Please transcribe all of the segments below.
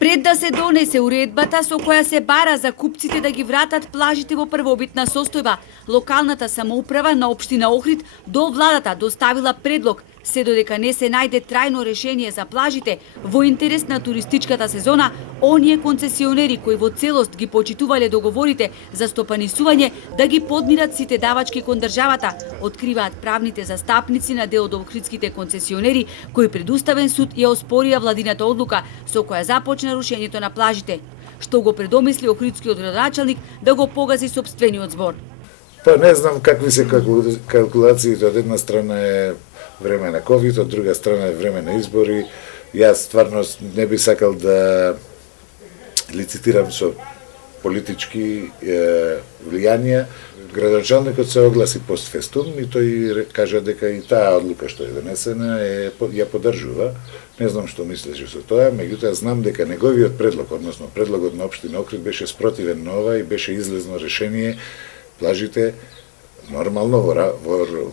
Пред да се донесе уредбата со која се бара за купците да ги вратат плажите во првобитна состојба, локалната самоуправа на општина Охрид до владата доставила предлог, се додека не се најде трајно решение за плажите во интерес на туристичката сезона, оние концесионери кои во целост ги почитувале договорите за стопанисување да ги подмират сите давачки кон државата, откриваат правните застапници на дел од охридските концесионери кои пред Уставен суд ја оспорија владината одлука со која започна рушењето на плажите, што го предомисли охридскиот градоначалник да го погази сопствениот збор. Па не знам какви се калкулациите, од една страна е време на ковид, од друга страна е време на избори. Јас стварно не би сакал да лицитирам со политички влијанија. Градоначалникот се огласи постфестум и тој кажа дека и таа одлука што е донесена ја поддржува. Не знам што мислеше со тоа, меѓутоа знам дека неговиот предлог, односно предлогот на општина Охрид беше спротивен на ова и беше излезно решение плажите нормално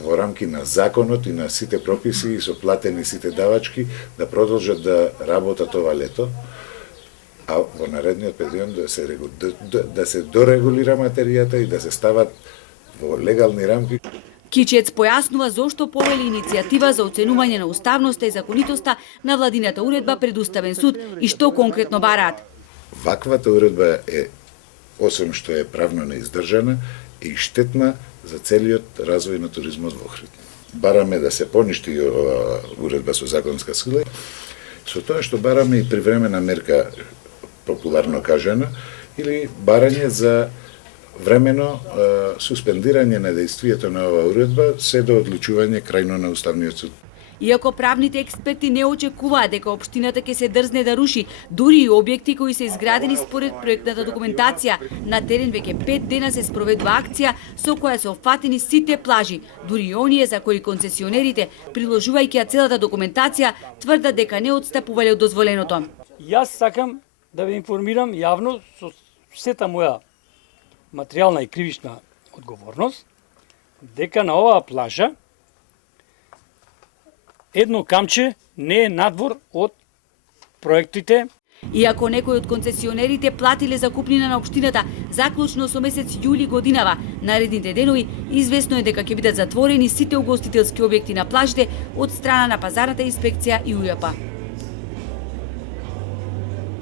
во рамки на законот и на сите прописи и со платени сите давачки да продолжат да работат ова лето, а во наредниот период да се дорегулира материјата и да се стават во легални рамки. Кичец појаснува зошто повели иницијатива за оценување на уставноста и законитоста на владината уредба пред Уставен суд и што конкретно бараат. Ваквата уредба е, освен што е правно неиздржана, и штетна за целиот развој на туризмот во Охрид. Бараме да се поништи ова уредба со законска сила, со тоа што бараме и привремена мерка, популарно кажано, или барање за времено суспендирање на дејствието на оваа уредба се до одлучување крајно на Уставниот суд. Иако правните експерти не очекуваат дека општината ќе се дрзне да руши дури и објекти кои се изградени според проектната документација, на терен веќе 5 дена се спроведува акција со која се опфатени сите плажи, дури и оние за кои концесионерите, приложувајќи ја целата документација, тврдат дека не отстапувале од дозволеното. Јас сакам да ве информирам јавно со сета моја материјална и кривична одговорност дека на оваа плажа едно камче не е надвор од проектите. Иако некои од концесионерите платиле закупнина на општината заклучно со месец јули годинава, наредните денови известно е дека ќе бидат затворени сите угостителски објекти на плажите од страна на пазарната инспекција и УЈП.